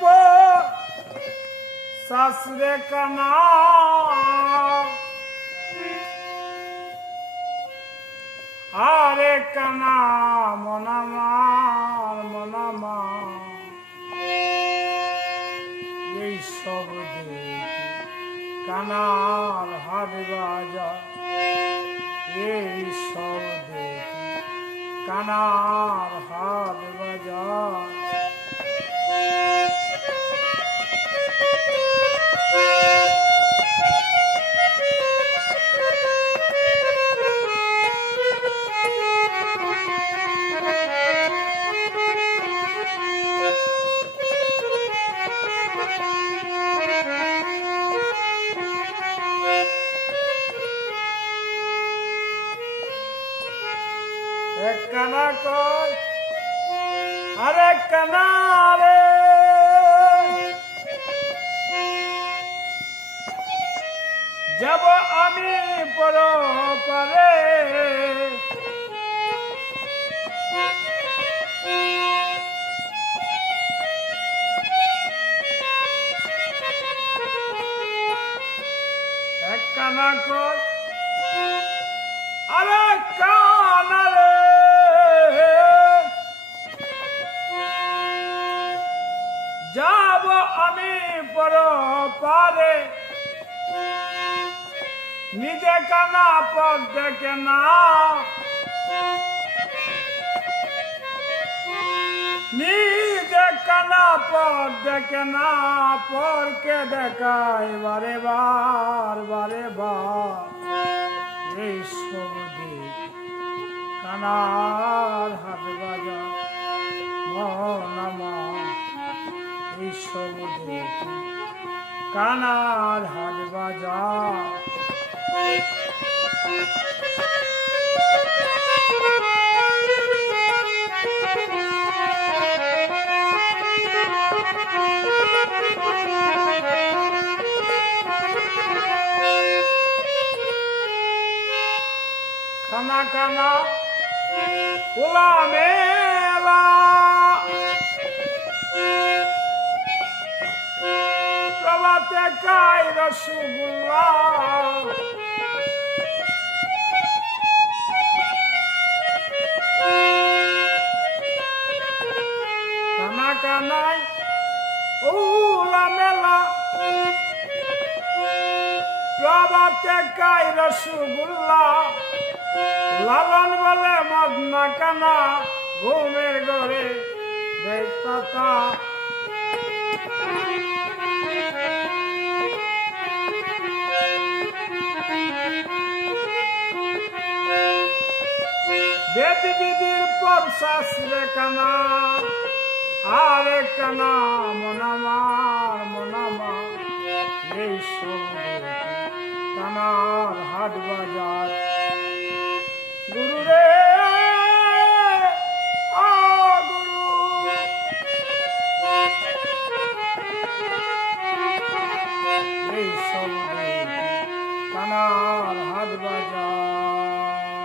পর শাস্ত্রে কানা। আরে কানা, মনামার মনামার। এই সব কানার হাট বাজা। এই সব কানার হাট বাজা। কানা কয় আরে কানা রে যাব আমি পর কয় আরে যাব আমি পর পারে নিজে কানা পর দেখে না। কানা পর দেখে না, পরকে দেখায় বারে, বার বারে। বার কানার হাত বাজা কানার হাত বাজা Kana kana. La me la. Provate cai da sugulla. Kana kana. Uh, la me la. প্রভাতে খাই রসগোল্লা? লালন বলে মদনা কানা, ঘুমের ঘরে দেখতা বেদ বিধির পর শাস্ত্রে কানা, আরে কানা, মনামার মনামার, এই সব নানার হাট বাজার। গুরু রে কানার হাট বাজার।